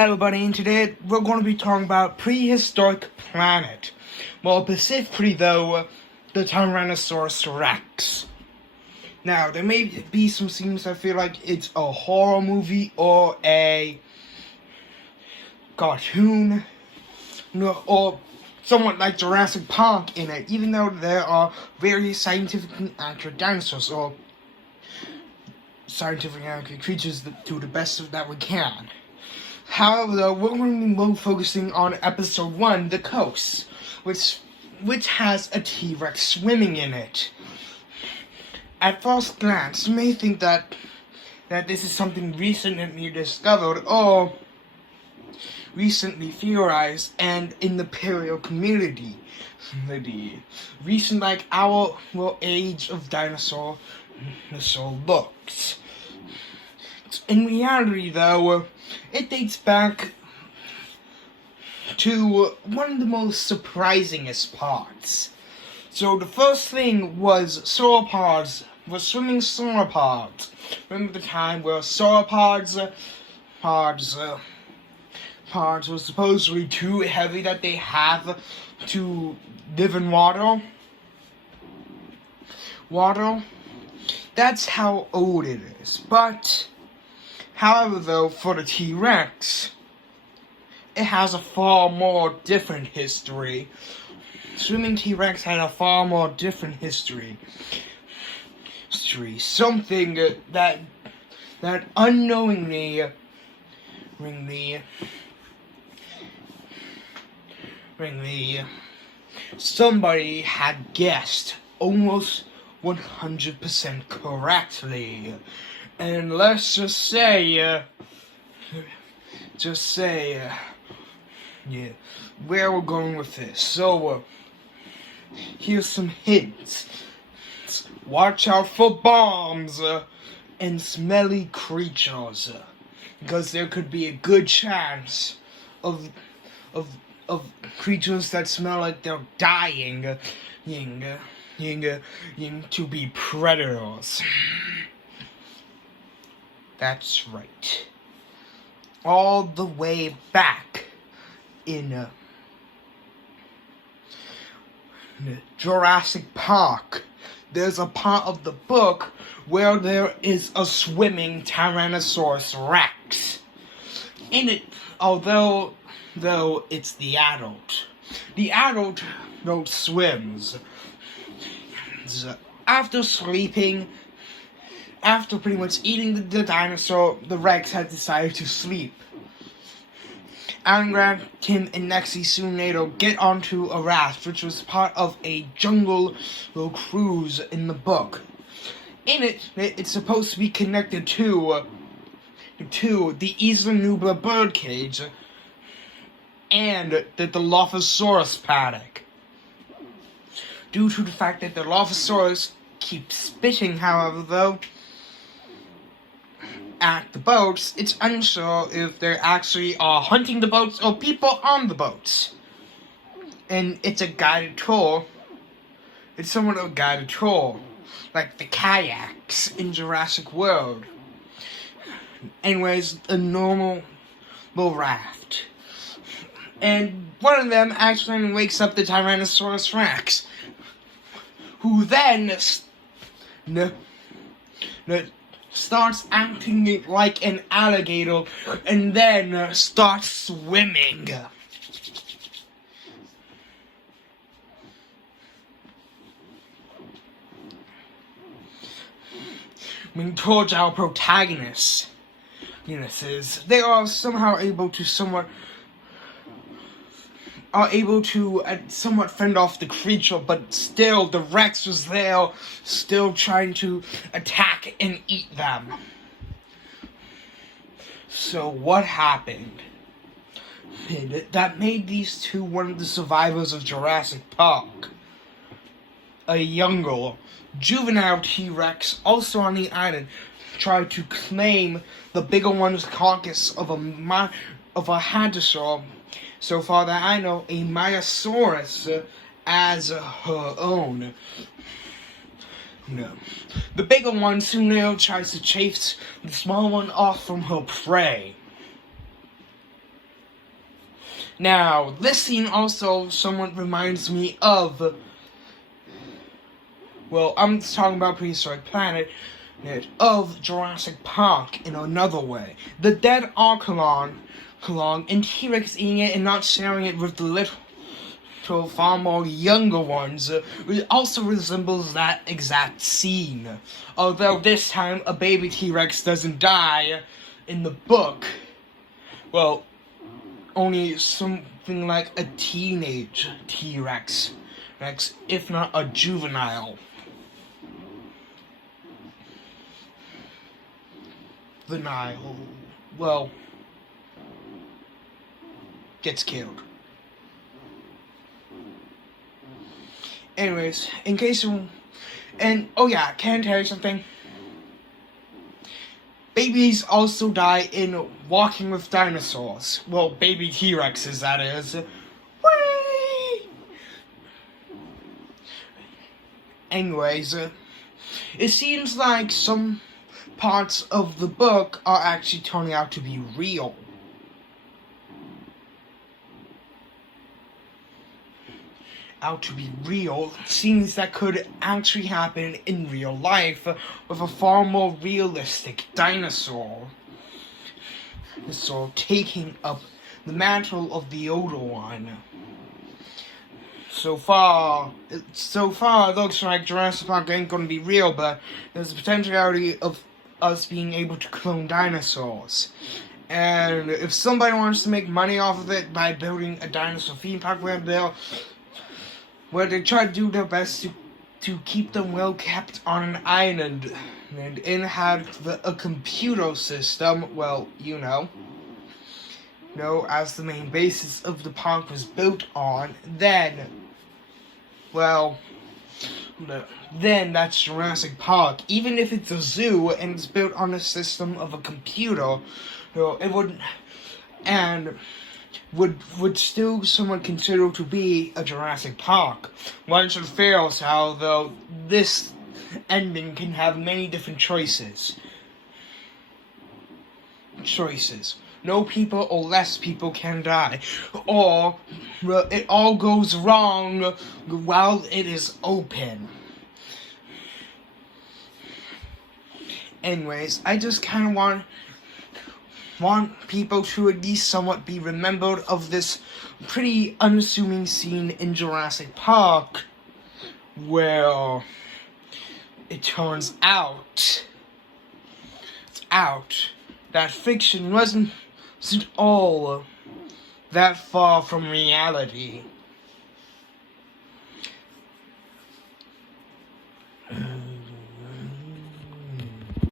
Hello everybody, and today we're going to be talking about Prehistoric Planet. Well, specifically though, the Tyrannosaurus Rex. Now, there may be some scenes I feel like it's a horror movie or a cartoon, or somewhat like Jurassic Park in it, even though there are various scientifically accurate dinosaurs or scientifically accurate creatures that do the best that we can. However, though, we're going to be more focusing on episode 1, The Coast, which has a T-Rex swimming in it. At first glance, you may think that this is something recently discovered or recently theorized and in the paleo community. Recent like our age of dinosaur looks. In reality, though, it dates back to one of the most surprisingest parts. So the first thing was sauropods, swimming sauropods. Remember the time where sauropods were supposedly too heavy that they have to live in water? That's how old it is. But however, though, for the T-Rex, it has a far more different history. Swimming T-Rex had a far more different history. Something that unknowingly somebody had guessed almost 100% correctly. And let's just say, where we're going with this. So, here's some hints. Watch out for bombs and smelly creatures, because there could be a good chance of creatures that smell like they're dying to be predators. That's right. All the way back in Jurassic Park, there's a part of the book where there is a swimming Tyrannosaurus Rex. In it, though it's the adult swims. After sleeping, after pretty much eating the dinosaur, the Rex had decided to sleep. Alan Grant, Tim, and Nexie soon later get onto a raft, which was part of a jungle cruise in the book. In it, it's supposed to be connected to the Isla Nublar birdcage and the Dilophosaurus paddock. Due to the fact that the Dilophosaurus keeps spitting, however, though, at the boats, it's unsure if they actually are hunting the boats or people on the boats. And it's a guided tour. It's somewhat of a guided tour, like the kayaks in Jurassic World. Anyways, a normal raft. And one of them actually wakes up the Tyrannosaurus Rex, who then starts acting like an alligator and then starts swimming. When towards our protagonists, they are somehow able to somewhat fend off the creature, but still the Rex was there, still trying to attack and eat them. So what happened that made these two one of the survivors of Jurassic Park? A younger, juvenile T-Rex, also on the island, tried to claim the bigger one's carcass of a hadrosaur, so far that I know, a Myosaurus, as her own. No. The bigger one soon tries to chase the small one off from her prey. Now, this scene also somewhat reminds me of, well, I'm talking about Prehistoric Planet, of Jurassic Park in another way. The dead Archelon, and T-Rex eating it and not sharing it with the little, far more younger ones, it also resembles that exact scene. Although this time, a baby T-Rex doesn't die in the book. Well, only something like a teenage T-Rex, if not a juvenile. The Nile, well, gets killed. Anyways, in case you, and oh yeah, can I tell you something? Babies also die in Walking with Dinosaurs. Well, baby T-Rexes, that is. Whee! Anyways, it seems like some parts of the book are actually turning out to be real. Scenes that could actually happen in real life with a far more realistic dinosaur. So taking up the mantle of the older one. So far, it looks like Jurassic Park ain't gonna be real, but there's a potentiality of us being able to clone dinosaurs. And if somebody wants to make money off of it by building a dinosaur theme park where they try to do their best to keep them well kept on an island and have a computer system, well, as the main basis of the park was built on, then that's Jurassic Park. Even if it's a zoo and it's built on a system of a computer, it wouldn't, and would still somewhat consider to be a Jurassic Park. Once it fails, though, this ending can have many different choices. No people or less people can die. Or it all goes wrong while it is open. Anyways, I just kind of want people to at least somewhat be remembered of this pretty unassuming scene in Jurassic Park where it turns out that fiction wasn't all that far from reality.